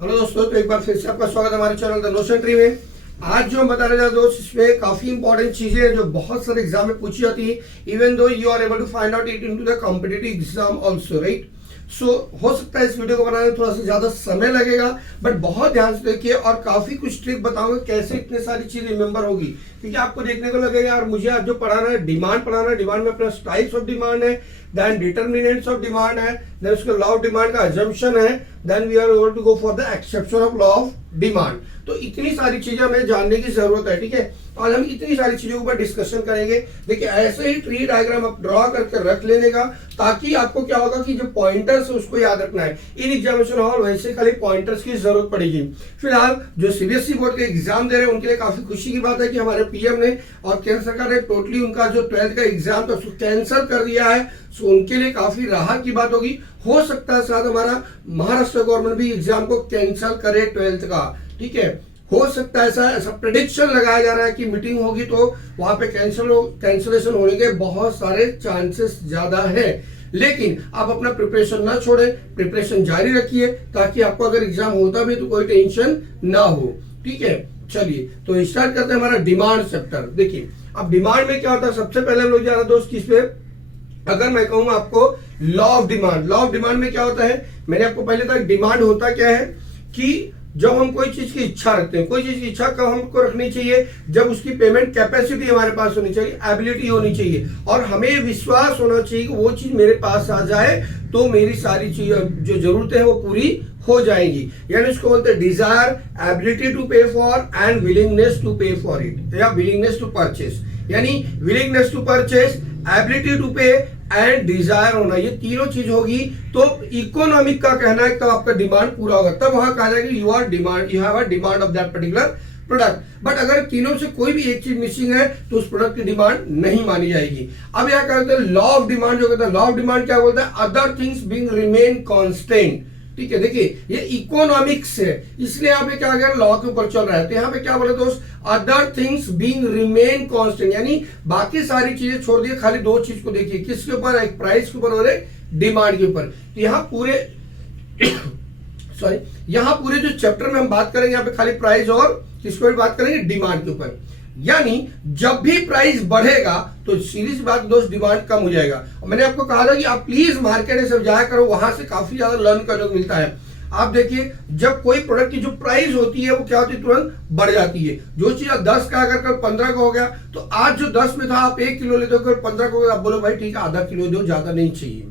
Hello दोस्तों, तो एक बार फिर से आपका स्वागत है हमारे चैनल द नोशन ट्री में। आज जो हम बताने जा रहे हैं दोस्त, इसमें काफी इंपॉर्टेंट चीजें हैं जो बहुत सारे एग्जाम में पूछी जाती है, even though you are able to find out it into the competitive exam also, right. सो हो सकता है इस वीडियो को बनाने में थोड़ा सा ज्यादा समय लगेगा, बट बहुत ध्यान से देखिए और काफी कुछ ट्रिक बताऊंगा कैसे इतने सारी चीज रिमेंबर होगी, क्योंकि आपको देखने को लगेगा यार मुझे आज जो पढ़ाना है डिमांड पढ़ाना है। डिमांड में अपना टाइप्स ऑफ डिमांड है, देन डिटर्मिनेंट्स ऑफ डिमांड है, देन उसका लॉ ऑफ डिमांड का अजम्पशन है, then we are able to go for the exception of law of demand. तो इतनी सारी चीजें हमें जानने की जरूरत है, ठीक है। आज हम इतनी सारी चीजों के ऊपर डिस्कशन करेंगे। देखिए ऐसे ही ट्री डायग्राम आप ड्रॉ करके रख लेने का, ताकि आपको क्या होगा कि जो पॉइंटर्स है उसको याद रखना है। इन एग्जामिनेशन हॉल वैसे खाली पॉइंटर्स की जरूरत पड़ेगी। फिलहाल जो सीबीएसई बोर्ड के एग्जाम दे रहे हैं उनके लिए काफी खुशी की बात है कि हमारे पीएम ने और केंद्र सरकार ने टोटली उनका जो 12th का एग्जाम था उसको कैंसिल कर दिया है। सो उनके लिए काफी राहत की बात होगी। हो सकता है साथ हमारा महाराष्ट्र गवर्नमेंट भी एग्जाम को कैंसिल करे 12th का, ठीक है। हो सकता है ऐसा प्रेडिक्शन लगाया जा रहा है कि मीटिंग होगी तो वहां पे कैंसिलेशन होने के बहुत सारे चांसेस ज्यादा है। लेकिन आप अपना प्रिपरेशन ना छोड़े, प्रिपरेशन जारी रखिए, ताकि आपको अगर एग्जाम होता भी तो कोई टेंशन ना हो, ठीक है। चलिए तो स्टार्ट करते हैं हमारा डिमांड चैप्टर। देखिए अब डिमांड में क्या होता है, सबसे पहले हम लोग जा रहे हैं दोस्त किस पे, अगर मैं कहूं आपको law of demand. Law of demand में क्या होता है, मैंने आपको पहले तक डिमांड होता क्या है कि जब हम कोई चीज की इच्छा रखते हैं, कोई चीज की इच्छा कब हमको रखनी चाहिए, जब उसकी पेमेंट कैपेसिटी हमारे पास होनी चाहिए, एबिलिटी होनी चाहिए, और हमें विश्वास होना चाहिए कि वो चीज मेरे पास आ जाए तो मेरी सारी चीज जो जरूरतें हैं वो पूरी हो जाएगी। यानी इसको बोलते हैं desire, ability to pay for and willingness to pay for it, या विलिंगनेस टू परचेस। यानी willingness to purchase, ability to pay and desire होना, ये तीनों चीज होगी तो इकोनॉमिक का कहना है तब आपका डिमांड पूरा होगा। तब वहां कहा जाएगा you have a demand of that particular product. But अगर तीनों से कोई भी एक चीज मिसिंग है तो उस प्रोडक्ट की डिमांड नहीं मानी जाएगी। अब यह कहते हैं लॉ ऑफ डिमांड, जो कहता है लॉ ऑफ डिमांड क्या बोलता है, other things being remain constant, ठीक है। देखिए ये इकोनॉमिक्स है, इसलिए यहाँ पे क्या गया, लॉ के ऊपर चल रहा है। तो यहाँ पे क्या बोले दोस्त, other things being remain constant, यानी बाकी सारी चीजें छोड़ दिए, खाली दो चीज को देखिए, किसके ऊपर, एक प्राइस के ऊपर और एक डिमांड के ऊपर। तो यहाँ पूरे यहाँ पूरे जो चैप्टर में हम बात करेंगे यहाँ पे खाली प्राइस और किसके ऊपर बात करेंगे, डिमांड के ऊपर। यानी जब भी प्राइस बढ़ेगा तो सीधी सी बात दोस्त डिमांड कम हो जाएगा। और मैंने आपको कहा था कि आप प्लीज मार्केट से जाया करो, वहां से काफी ज्यादा लर्न करने को मिलता है। आप देखिए जब कोई प्रोडक्ट की जो प्राइस होती है वो क्या होती है, तुरंत बढ़ जाती है। जो चीज 10 का अगर कल 15 का हो गया तो आज जो 10 में था आप 1 किलो ले दो, कल 15 का हो गया, आप बोलो भाई ठीक है आधा किलो दो, ज्यादा नहीं चाहिए।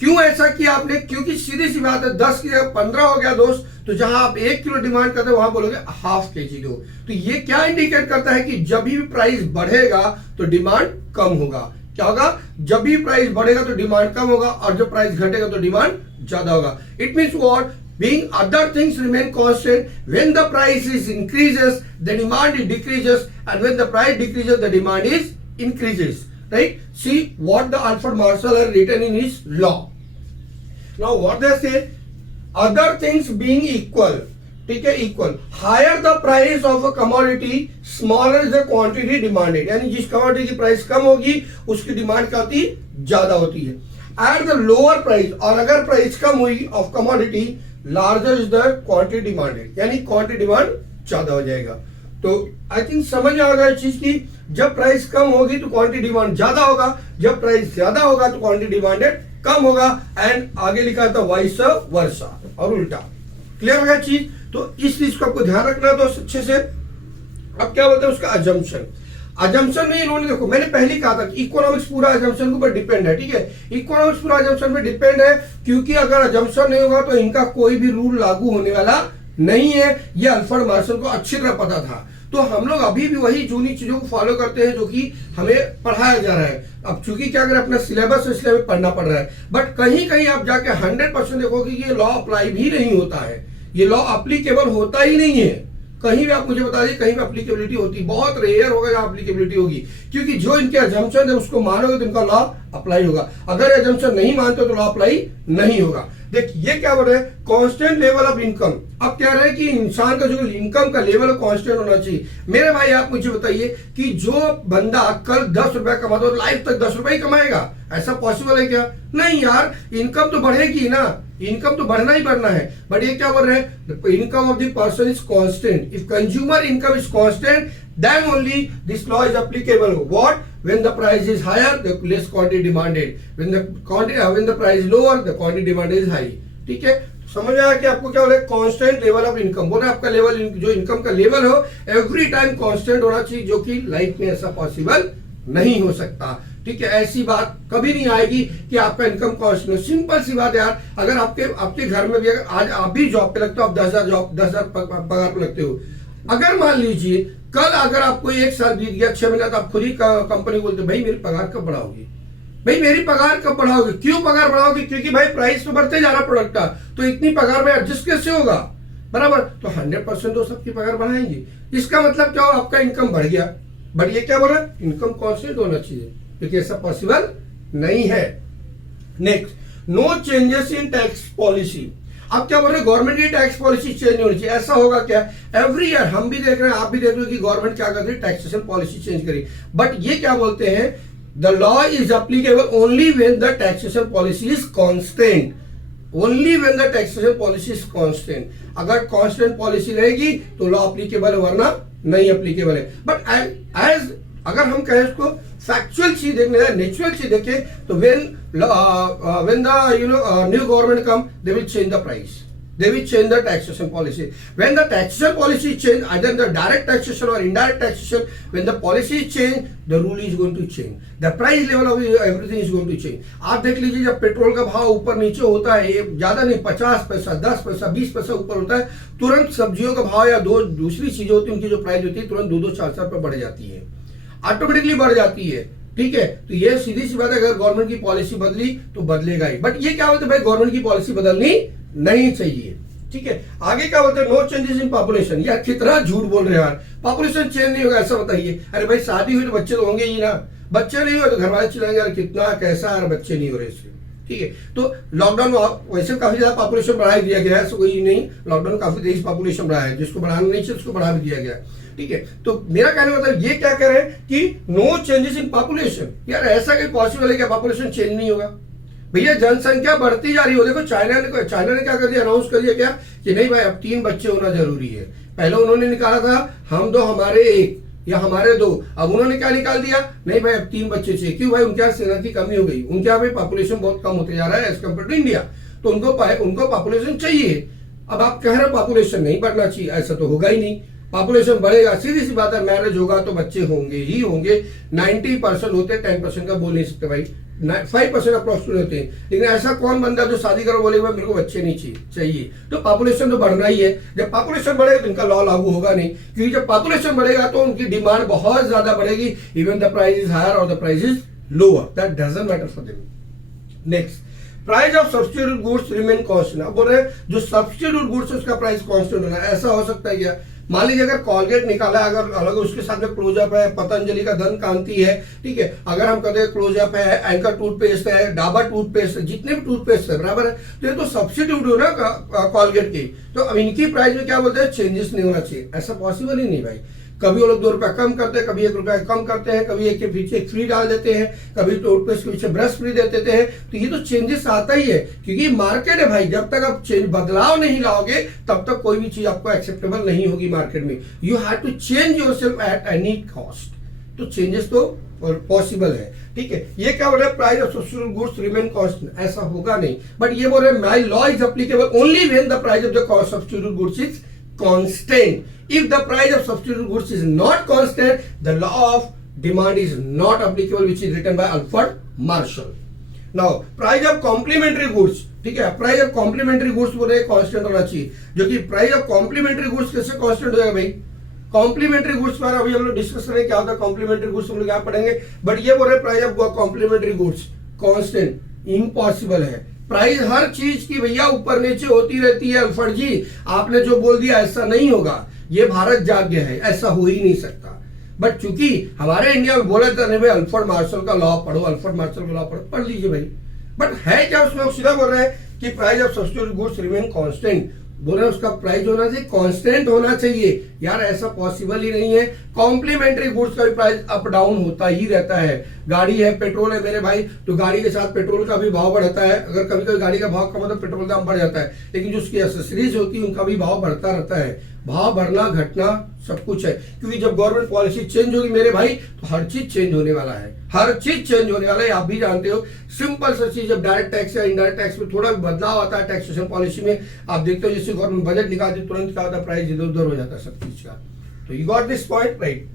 क्यों ऐसा किया आपने, क्योंकि सीधी सी बात है 10 की जगह 15 हो गया दोस्त, तो जहां आप 1 किलो डिमांड करते हो वहां बोलोगे हाफ केजी दो। तो ये क्या इंडिकेट करता है कि जब भी प्राइस बढ़ेगा तो डिमांड कम होगा। क्या होगा, जब भी प्राइस बढ़ेगा तो डिमांड कम होगा, और जब प्राइस घटेगा तो डिमांड ज्यादा होगा। It means what, being other things remain constant, when the price is increases the demand is decreases, and when the price decreases the demand is increases, right? See what the Alfred Marshall has written in his law. Now what they say, other things being equal, ठीक है, equal, higher the price of a commodity, smaller the quantity demanded। यानी जिस commodity की price कम होगी उसकी demand क्या होती है, ज्यादा होती है। एट द लोअर प्राइस, और अगर प्राइस कम हुई of commodity, larger is the quantity demanded, यानी क्वांटिटी डिमांड ज्यादा हो जाएगा। तो आई थिंक समझ आ गया इस चीज की, जब प्राइस कम होगी तो क्वांटिटी डिमांड ज्यादा होगा, जब प्राइस ज्यादा होगा तो क्वांटिटी डिमांडेड कम होगा, एंड आगे लिखा था वाइस वर्सा, और उल्टा। क्लियर हो गया चीज, तो इस चीज को आपको ध्यान रखना है दोस्त अच्छे से। अब क्या बोलते हैं उसका अजम्पशन। अजम्पशन में इन्होंने, देखो मैंने पहले कहा था कि इकोनॉमिक्स पूरा अजम्पशन के ऊपर डिपेंड है, ठीक है। इकोनॉमिक्स पूरा अजम्पशन पे डिपेंड है, क्योंकि अगर अजम्पशन नहीं होगा तो इनका कोई भी रूल लागू होने वाला नहीं है। ये अल्फ्रेड मार्शल को अच्छी तरह पता था। तो हम लोग अभी भी वही जूनी चीजों को फॉलो करते हैं जो कि हमें पढ़ाया जा रहा है। अब चूंकि क्या अगर अपना सिलेबस इसलिए हमें पढ़ना पड़ रहा है, बट कहीं कहीं आप जाके 100% देखोगे कि ये लॉ अप्लाई भी नहीं होता है, ये लॉ अप्लीकेबल होता ही नहीं है। कहीं भी आप मुझे बता दीजिए कहीं भी एप्लीकेबिलिटी होती, बहुत रेयर होगा जहां एप्लीकेबिलिटी होगी, क्योंकि जो इनके अजम्पशन है उसको मानोगे तो इनका लॉ अप्लाई होगा, अगर अजम्पशन नहीं मानते तो लॉ अप्लाई नहीं होगा। देखिए ये क्या बोल रहे हैं, कांस्टेंट लेवल ऑफ इनकम। अब कह रहे हैं कि इंसान का जो इनकम का लेवल कांस्टेंट होना चाहिए। मेरे भाई आप मुझे बताइए कि जो बंदा कल 10 रुपया कमाता है लाइफ तक 10 रुपया ही कमाएगा, ऐसा पॉसिबल है क्या? नहीं यार, इनकम तो बढ़ेगी ना। इनकम तो बढ़ना ही बढ़ना है, बट ये क्या बोल रहे हैं, income of the person is constant. If consumer income is constant then only this law is applicable. What? When the price is higher, the less quantity demanded. When the price is lower, the quantity demanded is high. ठीक है, समझ में आया कि आपको क्या बोले, constant level of income बोल रहे हैं। आपका लेवल, जो इनकम का लेवल हो, एवरी टाइम कांस्टेंट होना चाहिए, जो कि लाइफ में ऐसा पॉसिबल नहीं हो सकता। ठीक है, ऐसी बात कभी नहीं आएगी कि आपका इनकम कांस्टेंट। सिंपल सी बात यार, अगर आपके घर में भी अगर आज आप भी जॉब पे लगते हो, आप 10,000 पगार पे लगते हो, अगर मान लीजिए कल अगर आपको 1 साल बीत गया, 6 महीना, तो आप खुद ही कंपनी बोलते भाई मेरी पगार कब बढ़ाओगी, भाई मेरी पगार कब बढ़ाओगे, क्यों पगार बढ़ाओगे, क्योंकि भाई प्राइस तो बढ़ते जा रहा प्रोडक्ट का, तो इतनी पगार में एडजस्ट कैसे होगा, बराबर। तो 100% तो सबकी पगार बढ़ाएंगे। इसका मतलब क्या हो, आपका इनकम बढ़ गया, बट ये क्या बोल रहा है, इनकम कांस्टेंट होना चाहिए, क्योंकि ऐसा पॉसिबल नहीं है। Next, no changes in tax policy. अब क्या बोल रहे हैं, गवर्नमेंट की टैक्स पॉलिसी चेंज नहीं होनी चाहिए। ऐसा होगा क्या, एवरी ईयर हम भी देख रहे हैं, आप भी देख रहे हो कि गवर्नमेंट क्या कर रही है, टैक्सेशन पॉलिसी चेंज करी, बट ये क्या बोलते हैं, the law is applicable only when the taxation policy is constant. Only when the taxation policy is constant. अगर कांस्टेंट पॉलिसी रहेगी तो लॉ अप्लीकेबल है, वरना नहीं अप्लीकेबल है। बट एज अगर हम कहें उसको फैक्चुअल चीज देखने जाए, नेचुरल चीज देखें, तो when the new government come, they will change the price, they will change the taxation policy. When the taxation policy change, either the direct taxation or indirect taxation, when the policy is change, the rule is going to change, the price level of everything is going to change. आप देख लीजिए, जब petrol का भाव ऊपर नीचे होता है, ये ज्यादा नहीं, 50 पैसा, 10 पैसा, 20 पैसा ऊपर होता है, तुरंत सब्जियों का भाव या दूसरी चीजें होती है, उनकी जो प्राइस होती है, तुरंत 2-2, 4-4 पर बढ़ जाती है, ऑटोमेटिकली बढ़ जाती है। ठीक है, तो ये सीधी सी बात है, अगर गवर्नमेंट की पॉलिसी बदली तो बदलेगा ही, बट ये क्या बोलते हैं भाई, गवर्नमेंट की पॉलिसी बदलनी नहीं चाहिए। ठीक है, आगे क्या बोलते हैं, नो चेंजेस इन पॉपुलेशन। यार कितना झूठ बोल रहे हैं यार, पॉपुलेशन चेंज नहीं होगा, ऐसा बताइए। अरे भाई शादी हुई तो बच्चे तो होंगे ही ना, बच्चे नहीं हुए तो घर वाले चिल्लाएंगे यार कितना कैसा यार बच्चे नहीं हो रहे इससे। ठीक है, तो लॉकडाउन वैसे काफी ज्यादा पॉपुलेशन बढ़ा दिया गया है, ऐसा कोई नहीं, लॉकडाउन काफी तेज पॉपुलेशन बढ़ाया है, जिसको बढ़ाना नहीं चाहिए उसको बढ़ा भी दिया गया। ठीक है, तो मेरा कहने का मतलब ये क्या कह रहे हैं कि नो चेंजेस इन पॉपुलेशन। यार ऐसा कहीं पॉसिबल है क्या, पॉपुलेशन चेंज नहीं होगा? भैया जनसंख्या बढ़ती जा रही हो, देखो चाइना ने क्या कर दिया, अनाउंस कर दिया क्या कि नहीं भाई अब 3 बच्चे होना जरूरी है। पहले उन्होंने निकाला था हम 2 हमारे 1 या हमारे 2, अब उन्होंने क्या निकाल दिया, नहीं भाई अब 3 बच्चे चाहिए। क्यों भाई, उनके यहाँ सेना की कमी हो गई, उनके यहाँ भाई पॉपुलेशन बहुत कम होते जा रहा है एज कम्पेयर टू इंडिया, तो उनको पॉपुलेशन चाहिए। अब आप कह रहे हो पॉपुलेशन नहीं बढ़ना चाहिए, ऐसा तो होगा ही नहीं, पॉपुलेशन बढ़ेगा, सीधी सी बात है, मैरिज होगा तो बच्चे होंगे ही होंगे। 90% होते हैं, 10% का बोल नहीं सकते भाई, 5% अप्रोक्सीमेट होते हैं। लेकिन ऐसा कौन बंदा जो शादी करो बोलेगा मेरे को बच्चे नहीं चाहिए, तो पॉपुलेशन तो बढ़ना ही है। जब पॉपुलेशन बढ़ेगा तो इनका लॉ लागू होगा नहीं, क्योंकि जब पॉपुलेशन बढ़ेगा तो उनकी डिमांड बहुत ज्यादा बढ़ेगी, even the price is higher और the price is lower, that doesn't matter for them. Next, price of substitute goods remain constant. अब बोल रहे हैं जो सब्स्टिट्यूट गुड्स है उसका प्राइस कांस्टेंट होना है, ऐसा हो सकता है क्या? मान लीजिए अगर कॉलगेट निकाला है, अगर अलग उसके साथ में क्लोजअप है, पतंजलि का धन कांति है, ठीक है, अगर हम कहते हैं क्लोजअप है, एंकर टूथपेस्ट है, डाबर टूथपेस्ट है, जितने भी टूथपेस्ट है बराबर है, तो ये तो सब्स्टिट्यूट हो ना कॉलगेट की, तो अब इनकी प्राइस में क्या बोलते हैं, चेंजेस नहीं होना चाहिए। ऐसा पॉसिबल ही नहीं भाई, कभी वो लोग 2 रुपया कम करते हैं, कभी 1 रुपया कम करते हैं, कभी एक के पीछे एक फ्री डाल देते हैं, कभी टूथपेस्ट के पीछे ब्रश फ्री दे देते हैं, तो ये तो चेंजेस आता ही है, क्योंकि मार्केट है भाई, जब तक आप बदलाव नहीं लाओगे तब तक कोई भी चीज आपको एक्सेप्टेबल नहीं होगी मार्केट में। You have to change yourself at any cost, तो चेंजेस तो पॉसिबल है। ठीक है, ये क्या बोल रहे हैं, price of substitute goods remain constant, ऐसा होगा नहीं, बट ये बोल रहे हैं my law is applicable only when the price of the substitute goods is constant. If the price of substitute goods is not constant, the law of demand is not applicable, which is written by Alfred Marshall. Now, price of complementary goods, ठीक है, price of complementary goods बोल रहे हैं constant होना चाहिए, जो कि price of complementary goods कैसे कांस्टेंट हो जाएगा भाई? कॉम्प्लीमेंट्री गुड्स पर अभी हम लोग डिस्कस करेंगे क्या होता है कॉम्प्लीमेंट्री गुड्स, हम लोग यहाँ पढ़ेंगे, बट ये बोल रहे हैं price of complementary goods constant, impossible है। प्राइस हर चीज की भैया ऊपर नीचे होती रहती है अल्फर्ड जी, आपने जो बोल दिया ऐसा नहीं होगा, ये भारत जाग्य है, ऐसा हो ही नहीं सकता। बट चूंकि हमारे इंडिया में बोला जाता है भाई अल्फर्ड मार्शल का लॉ पढ़ो, अल्फर्ड मार्शल का लॉ पढ़ो, पढ़ लीजिए भाई, बट है क्या उसमें? सीधा बोल रहे हैं कि price of substitute goods remain constant बोल रहे हैं उसका प्राइस होना चाहिए कांस्टेंट होना चाहिए। यार ऐसा पॉसिबल ही नहीं है। कॉम्प्लीमेंट्री गुड्स का भी प्राइस अप डाउन होता ही रहता है। गाड़ी है, पेट्रोल है मेरे भाई, तो गाड़ी के साथ पेट्रोल का भी भाव बढ़ता है। अगर कभी कभी गाड़ी का भाव कम होता है, पेट्रोल दाम बढ़ जाता है, लेकिन जो उसकी एक्सेसरीज होती है उनका भी भाव बढ़ता रहता है। भाव बढ़ना घटना सब कुछ है, क्योंकि जब गवर्नमेंट पॉलिसी चेंज होगी मेरे भाई, तो हर चीज चेंज होने वाला है। हर चीज चेंज होने वाला है, आप भी जानते हो। सिंपल सा चीज, जब डायरेक्ट टैक्स या इनडायरेक्ट टैक्स में थोड़ा बदलाव आता है टैक्सेशन पॉलिसी में, आप देखते हो जैसे गवर्नमेंट बजट निकालती है, तुरंत क्या होता है, प्राइस इधर उधर हो जाता है सब चीज का। तो you got this point right.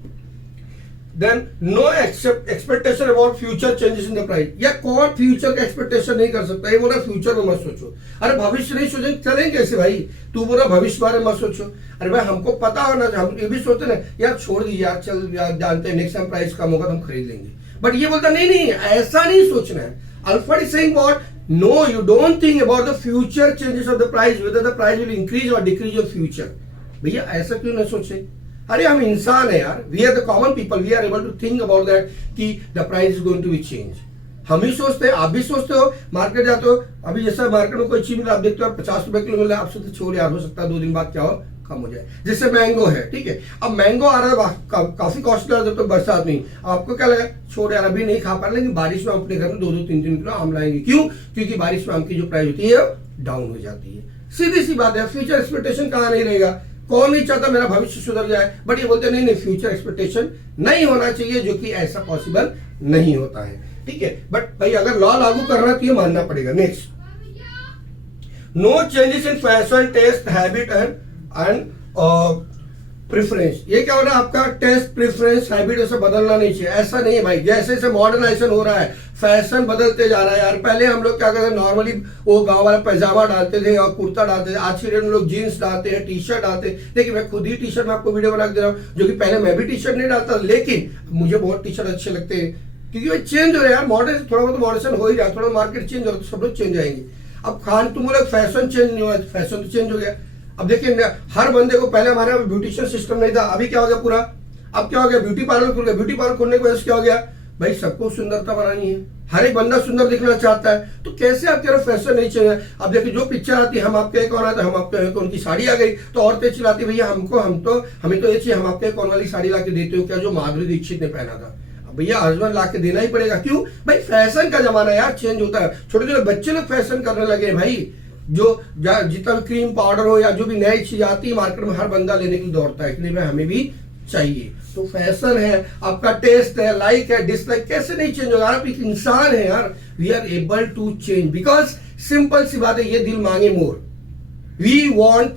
Then no expectation about future changes in the price. या कौन फ्यूचर का एक्सपेक्टेशन नहीं कर सकता? ये बोला फ्यूचर में मत सोचो। अरे भविष्य नहीं सोचेंगे चलेंगे कैसे भाई? तू बोला भविष्य बारे में मत सोचो। अरे भाई हमको पता होना, हम ये भी सोचते ना यार छोड़ दीजिए यार, चल यार जानते हैं नेक्स्ट टाइम प्राइस कम होगा तो हम खरीद लेंगे। बट ये बोलता नहीं नहीं ऐसा नहीं सोचना है। Alfred is saying what? No, you don't think about the future changes of the price, whether the price will increase और डिक्रीज इन फ्यूचर। भैया ऐसा क्यों ना सोचे? अरे हम इंसान है यार, we are the common people, we are able to think about that कि the price is going to B change. हम ही सोचते हैं, आप भी सोचते हो। मार्केट जाते हो, अभी जैसा मार्केट में कोई चीज मिला, आप देखते हो 50 रुपए किलो मिल रहा है, आप सोचते छोड़ यार, हो सकता है 2 दिन बाद क्या हो, कम हो जाए। जैसे मैंगो है, ठीक है, अब मैंगो आ रहा है काफी कॉस्टली आ रहा है, तो बरसात नहीं, आपको क्या लगा छोड़ यार अभी नहीं खा पा रहे, लेकिन बारिश में अपने घर में 2-2, 3-3 किलो आम लाएंगे। क्यों? क्योंकि बारिश में आम की जो प्राइस होती है डाउन हो जाती है। सीधी सी बात है, फ्यूचर एक्सपेक्टेशन कहाँ नहीं रहेगा। कौन नहीं चाहता मेरा भविष्य सुधर जाए? बट ये बोलते नहीं नहीं फ्यूचर एक्सपेक्टेशन नहीं होना चाहिए, जो कि ऐसा पॉसिबल नहीं होता है। ठीक है, बट भाई अगर लॉ लागू करना है तो ये मानना पड़ेगा। Next, no changes in fashion, taste, habit and preference. ये क्या हो रहा है आपका? टेस्ट, प्रेफरेंस, हैबिट ऐसे बदलना नहीं चाहिए। ऐसा नहीं है भाई, जैसे जैसे मॉडर्नाइजेशन हो रहा है, फैशन बदलते जा रहा है यार। पहले हम लोग क्या करते हैं, नॉर्मली वो गांव वाला पैजामा डालते थे और कुर्ता डालते थे। आज के डेट में लोग जीन्स डालते हैं, टी शर्ट डालते हैं। देखिए मैं खुद ही टी शर्ट में आपको वीडियो बना के दे रहा हूँ, जो कि पहले मैं भी टी शर्ट नहीं डालता, लेकिन मुझे बहुत टी शर्ट अच्छे लगते हैं, क्योंकि वो चेंज हो रहा है यार। मॉडर्न थोड़ा बहुत मॉडर्न हो ही रहा है, थोड़ा मार्केट चेंज हो रहा है, तो सब लोग चेंज आएंगे। अब खान तुम बोले फैशन चेंज नहीं हुआ, फैशन तो चेंज हो गया। अब देखिए हर बंदे को, पहले हमारे ब्यूटिशियन सिस्टम नहीं था, अभी क्या हो गया पूरा, अब क्या हो गया, ब्यूटी पार्लर खुल गया। ब्यूटी पार्लर खुलने की वजह से क्या हो गया भाई, सबको सुंदरता बनानी है, हर एक बंदा सुंदर दिखना चाहता है। तो कैसे आप कह रहे हो फैशन नहीं चाहिए? अब देखिए जो पिक्चर आती है, हम आपके कौन आता है, हम आपके कौन की साड़ी आ गई, तो औरतें चिल्लाती भैया हमें तो ये चाहिए, हम आपके कौन वाली साड़ी ला के देते हो क्या, जो माधुरी दीक्षित ने पहना था। भैया हस्बैंड ला के देना ही पड़ेगा। क्यों भाई? फैशन का जमाना यार, चेंज होता है। छोटे छोटे बच्चे लोग फैशन करने लगे भाई, जो जितना भी क्रीम पाउडर हो या जो भी नई चीज आती है मार्केट में, हर बंदा लेने के लिए दौड़ता है, इसलिए हमें भी चाहिए। तो फैशन है, आपका टेस्ट है, लाइक है, डिसलाइक, कैसे नहीं चेंज होगा? आप एक इंसान है यार, we are able to change, because simple सी बात है, ये दिल मांगे मोर, वी वॉन्ट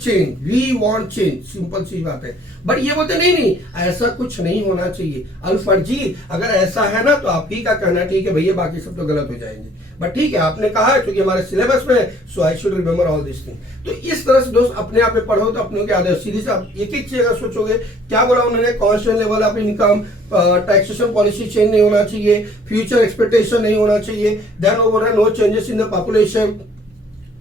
चेंज, सिंपल सी बात है। बट ये बोलते नहीं नहीं ऐसा कुछ नहीं होना चाहिए। अल्फर्जी अगर ऐसा है ना, तो आप ही का कहना ठीक है भैया, बाकी सब तो गलत हो जाएंगे। बट ठीक है, आपने कहा है क्योंकि हमारे सिलेबस में, सो I should remember all this thing. तो इस तरह से दोस्त अपने आप में पढ़ो तो अपने को याद है। सीधी से आप एक एक चीज अगर सोचोगे, क्या बोला उन्होंने, constant level of income, taxation policy change नहीं होना चाहिए, फ्यूचर एक्सपेक्टेशन नहीं होना चाहिए, then over no changes in the population,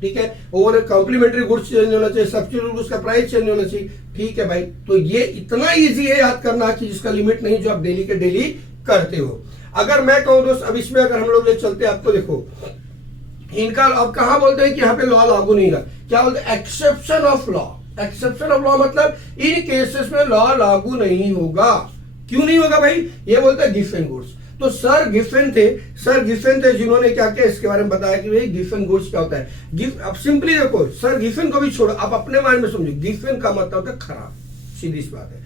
ठीक है, ओवर कॉम्प्लीमेंट्री गुड्स चेंज होना चाहिए, सब्सिट्यूट गुड्स का प्राइस चेंज होना चाहिए। ठीक है भाई, तो ये इतना इजी है याद करना कि जिसका लिमिट नहीं, जो आप डेली के डेली करते हो। अगर मैं कहूं दोस्त, अब इसमें अगर हम लोग ले चलते हैं, आपको देखो इनका अब कहां बोलते हैं कि यहाँ पे लॉ लागू नहीं रहा, क्या बोलते हैं, exception of law. Exception of law मतलब इन केसेस में लॉ लागू नहीं होगा। क्यों नहीं होगा भाई? ये बोलते हैं गिफ्ट एंड गुड्स। तो सर गिफिन थे जिन्होंने क्या किया इसके बारे में बताया कि भाई गिफिन गुड्स क्या होता है। गिफ्ट, अब सिंपली देखो, सर गिफिन को भी छोड़ो, आप अपने माइंड में समझो, गिफिन का मतलब होता है खराब, सीधी सी बात है।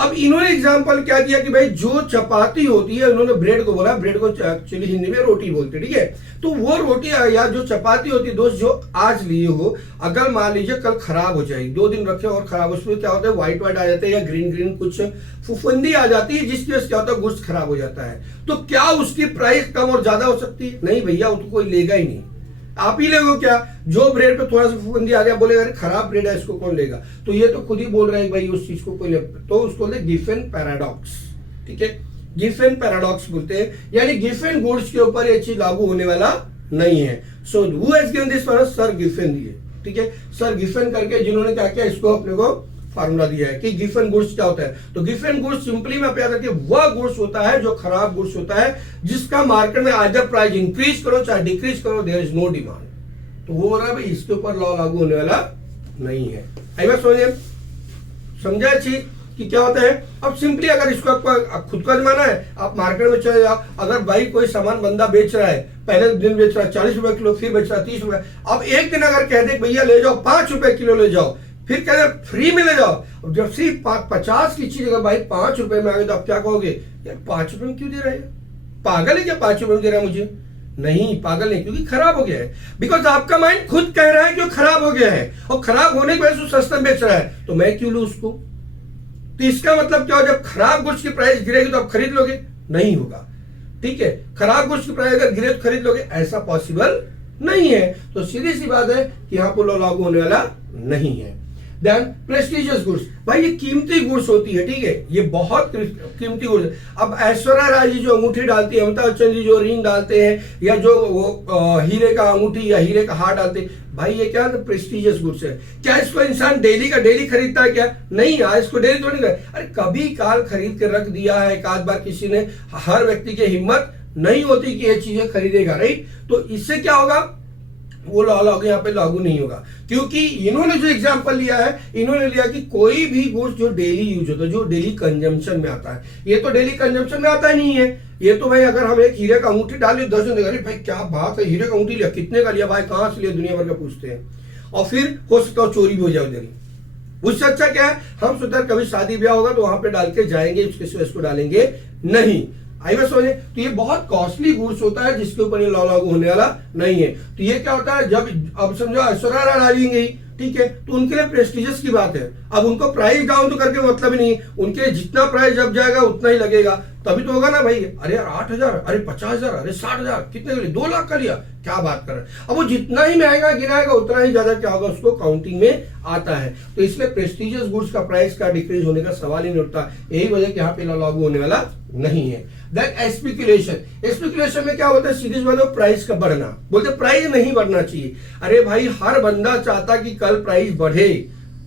अब इन्होंने एग्जांपल क्या दिया कि भाई जो चपाती होती है, उन्होंने ब्रेड को बोला, ब्रेड को एक्चुअली हिंदी में रोटी बोलते हैं, ठीक है। तो वो रोटी या जो चपाती होती है दोस्त, जो आज लिए हो, अगर मान लीजिए कल खराब हो जाएगी, 2 दिन रखे और खराब, उसमें क्या होता है, व्हाइट आ जाते हैं या ग्रीन कुछ फुफुंदी आ जाती है, जिसकी वजह से क्या होता है, गुड्स खराब हो जाता है। तो क्या उसकी प्राइस कम और ज्यादा हो सकती है? नहीं भैया, वो तो कोई लेगा ही नहीं। आप ही लोगो क्या, जो ब्रेड पे थोड़ा सा फुफुंदी आ गया, बोले अरे खराब ब्रेड है, इसको कौन लेगा? तो ये तो खुद ही बोल रहे हैं भाई उस चीज को कोई ले, तो उसको बोलते गिफिन पैराडॉक्स, ठीक है, गिफिन पैराडॉक्स बोलते हैं, यानी गिफिन गुड्स के ऊपर ये चीज लागू होने वाला नहीं है। So who has given this for? Sir Giffen दिए, ठीक है, सर गिफिन करके जिन्होंने क्या किया, इसको अपने को फार्मूला दिया है कि गिफिन गुड्स क्या होता है। तो गिफिन गुड्स सिंपली में याद रखिए, वह गुड्स होता है जो खराब गुड्स होता है, जिसका मार्केट में आइदर प्राइस इंक्रीज करो चाहे डिक्रीज करो, देयर इज नो डिमांड। तो वो बोल रहा है भाई इसके ऊपर लॉ लागू होने वाला नहीं है। आई बात समझिए, समझा चीज कि क्या होता है। अब सिंपली अगर इसको आपको खुद को आजमाना है, आप मार्केट में चले जाओ, अगर भाई कोई सामान बंदा बेच रहा है, पहले दिन बेच रहा है 40 रुपए किलो, फिर बेच रहा है 30 रुपए, अब एक दिन अगर कह दे भैया ले जाओ 5 रुपए किलो ले जाओ, फिर कह दे फ्री में ले जाओ, अब जब सिर्फ 50 की चीज अगर भाई 5 रुपए में आ गई तो आप क्या कहोगे, यार 5 रुपए में क्यों दे रहे हैं, पागल है क्या 5 रुपए में दे रहा है मुझे? नहीं, पागल नहीं, क्योंकि खराब हो गया है। बिकॉज आपका माइंड खुद कह रहा है कि वो खराब हो गया है, और खराब होने की वजह से सस्ता बेच रहा है, तो मैं क्यों लूं उसको? तो इसका मतलब क्या हो, जब खराब गुड्स की प्राइस गिरेगी तो आप खरीद लोगे? नहीं होगा। ठीक है, खराब गुड्स की प्राइस अगर गिरे तो खरीद लोगे? ऐसा पॉसिबल नहीं है। तो सीधी सी बात है कि यहां पर लॉ लागू होने वाला नहीं है। देन प्रेस्टिजियस गुड्स, भाई ये कीमती गुड्स होती है, ठीक है, ये बहुत कीमती गुड्स है। अब ऐश्वर्या राय जी जो अंगूठी डालती है, अमिताभ बच्चन जी जो रिंग डालते हैं, या जो वो हीरे का अंगूठी या हीरे का हार डालते हैं, भाई ये क्या है, प्रेस्टिजियस गुड्स है। क्या इसको इंसान डेली का डेली खरीदता है क्या? नहीं, आज इसको डेली थोड़ी नहीं, अरे कभी काल खरीद के रख दिया है एक आध बार किसी ने, हर व्यक्ति की हिम्मत नहीं होती कि ये चीजें खरीदेगा, राइट? तो इससे क्या होगा, वो लॉ लागू यहाँ पे लागू नहीं होगा, क्योंकि इन्होंने जो एग्जांपल लिया है, इन्होंने लिया कि कोई भी गुड्स जो डेली यूज होता है, जो डेली कंजम्पशन में आता है, ये तो डेली कंजम्पशन में आता ही नहीं है। ये तो भाई अगर हम एक हीरे का अंगूठी डाल लिया 10 दिन, अरे भाई क्या बात है, हीरे का अंगूठी लिया, कितने का लिया भाई, कहां से लिया, दुनिया भर का पूछते हैं, और फिर हो सकता है चोरी भी हो जाए उधर ही। उससे अच्छा क्या है, हम सोचते हैं कभी शादी ब्याह होगा तो वहां पे डाल के जाएंगे, उसके सिवा इसको डालेंगे नहीं। आई बस समझे, तो ये बहुत कॉस्टली गुड्स होता है जिसके ऊपर ये लॉ लागू होने वाला नहीं है। तो ये क्या होता है, जब अब समझो ऐश्वर्या राय डालेंगे, ठीक है, तो उनके लिए प्रेस्टिजियस की बात है। अब उनको प्राइस डाउन तो करके मतलब ही नहीं, उनके जितना प्राइस जब जाएगा उतना ही लगेगा, तभी तो होगा ना भाई। अरे यार 8,000, अरे 50,000, अरे 60,000, कितने का लिया, 2 लाख का लिया, क्या बात कर रहे हैं। अब वो जितना ही महंगा गिराएगा उतना ही ज्यादा क्या होगा, उसको काउंटिंग में आता है। तो इसलिए प्रेस्टिजियस गुड्स का प्राइस का डिक्रीज होने का सवाल ही नहीं उठता। यही वजह कि यहाँ पे लॉ लागू होने वाला नहीं है। देन स्पेकुलेशन में क्या होता है, सीरीज वालों प्राइस का बढ़ना, बोलते प्राइस नहीं बढ़ना चाहिए। अरे भाई हर बंदा चाहता कि कल प्राइस बढ़े,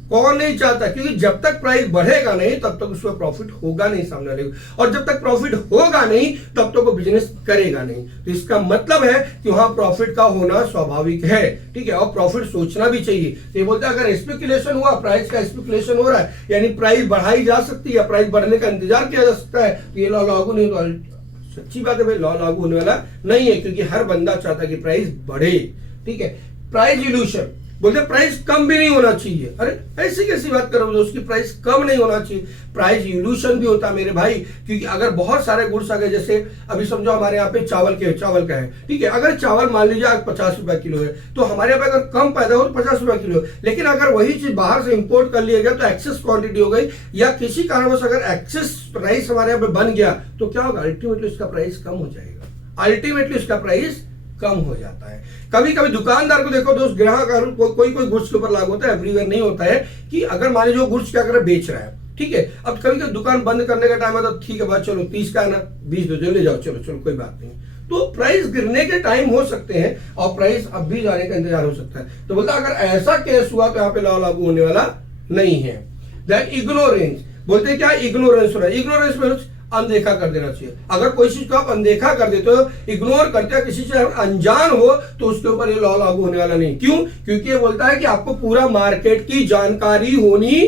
कौन नहीं चाहता, क्योंकि जब तक प्राइस बढ़ेगा नहीं तब तक उसमें प्रॉफिट होगा नहीं सामने वाले को, और जब तक प्रॉफिट होगा नहीं तब तक वो बिजनेस करेगा नहीं। तो इसका मतलब है कि वहां प्रॉफिट का होना स्वाभाविक है, ठीक है, और प्रॉफिट सोचना भी चाहिए। तो ये बोलते हैं अगर स्पेकुलेशन हुआ, प्राइस का स्पेकुलेशन हो रहा है, यानी प्राइस बढ़ाई जा सकती है, प्राइस बढ़ने का इंतजार किया जा सकता है, तो ये लॉ लागू नहीं। तो सच्ची बात है भाई, लॉ लागू होने वाला नहीं है, क्योंकि हर बंदा चाहता है कि प्राइस बढ़े, ठीक है। प्राइस इल्यूशन, बोलते प्राइस कम भी नहीं होना चाहिए। अरे ऐसी कैसी बात कर रहे हो, उसकी प्राइस कम नहीं होना चाहिए, प्राइस इल्यूशन भी होता है मेरे भाई। क्योंकि अगर बहुत सारे गुड्स आ गए, जैसे अभी समझो हमारे यहाँ पे चावल का है, ठीक है, अगर चावल मान लीजिए 50 रुपए किलो है, तो हमारे यहाँ पे अगर कम पैदा हो तो 50 रुपए किलो, लेकिन अगर वही चीज बाहर से इंपोर्ट कर लिया गया तो एक्सेस क्वांटिटी हो गई, या किसी कारणवश अगर एक्सेस प्राइस हमारे यहाँ पे बन गया, तो क्या होगा, अल्टीमेटली उसका प्राइस कम हो जाएगा, अल्टीमेटली उसका प्राइस कम हो जाता है। कभी कभी दुकानदार को देखो दोस्त, ग्राहक कोई गुड्स के ऊपर लागू होता है, एवरीवेयर नहीं होता है, कि अगर मान लीजिए गुड्स क्या कर रहा है, बेच रहा है, ठीक है, अब कभी कभी दुकान बंद करने का टाइम है तो ठीक है बात, चलो 30 का है ना, 20 दो, ले जाओ, चलो कोई बात नहीं। तो प्राइस गिरने के टाइम हो सकते हैं और प्राइस अब भी जाने का इंतजार हो सकता है। तो बोलता अगर ऐसा केस हुआ तो यहाँ पे लॉ लागू होने वाला नहीं है। देन इग्नोरेंस, बोलते क्या इग्नोरेंस हो रहा है, इग्नोरेंस में अनदेखा कर देना चाहिए। अगर कोई चीज को आप अनदेखा कर देते हो, इग्नोर करते हो, किसी से अनजान हो, तो उसके ऊपर ये लॉ लागू होने वाला नहीं। क्यों? क्योंकि ये बोलता है कि आपको पूरा मार्केट की जानकारी होनी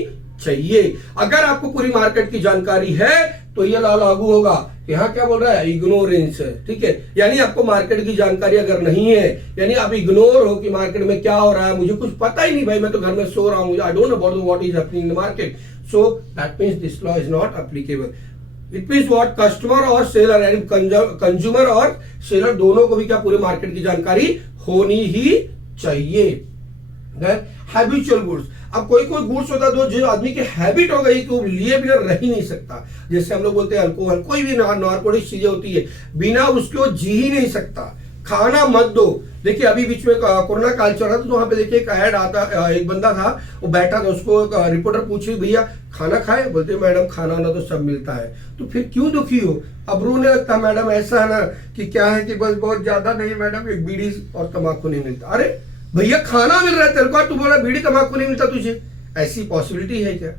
चाहिए। अगर आपको पूरी मार्केट की जानकारी है तो ये लॉ लागू होगा। यहाँ क्या बोल रहा है, इग्नोरेंस है, ठीक है, यानी आपको मार्केट की जानकारी अगर नहीं है, यानी आप इग्नोर हो कि मार्केट में क्या हो रहा है, मुझे कुछ पता ही नहीं भाई, मैं तो घर में सो रहा हूँ, I don't know about what is happening in the market, so that means this law is not applicable. It means what, customer और सेलर यानी कंज्यूमर और सेलर दोनों को भी क्या पूरे मार्केट की जानकारी होनी ही चाहिए। हैबिचुअल गुड्स, अब कोई गुड्स होता है जो आदमी की हैबिट हो गई कि वो लिए बिना रह ही नहीं सकता, जैसे हम लोग बोलते हैं अल्कोहल, कोई भी नार्कोटिक चीजें होती है, बिना उसके वो जी ही नहीं सकता। खाना मत दो, देखिए अभी बीच में कोरोना काल चल रहा था तो वहां पे देखिए एक ऐड आता, एक बंदा था वो बैठा था, उसको रिपोर्टर पूछे भैया खाना खाए, बोलते मैडम खाना वाना तो सब मिलता है, तो फिर क्यों दुखी हो? अब रोने लगता, मैडम ऐसा है ना कि क्या है कि बस बहुत ज्यादा नहीं मैडम, एक बीड़ी और तम्बाकू नहीं मिलता। अरे भैया खाना मिल रहा है तेरे को, तू बोला बीड़ी तम्बाकू नहीं मिलता तुझे, ऐसी पॉसिबिलिटी है क्या?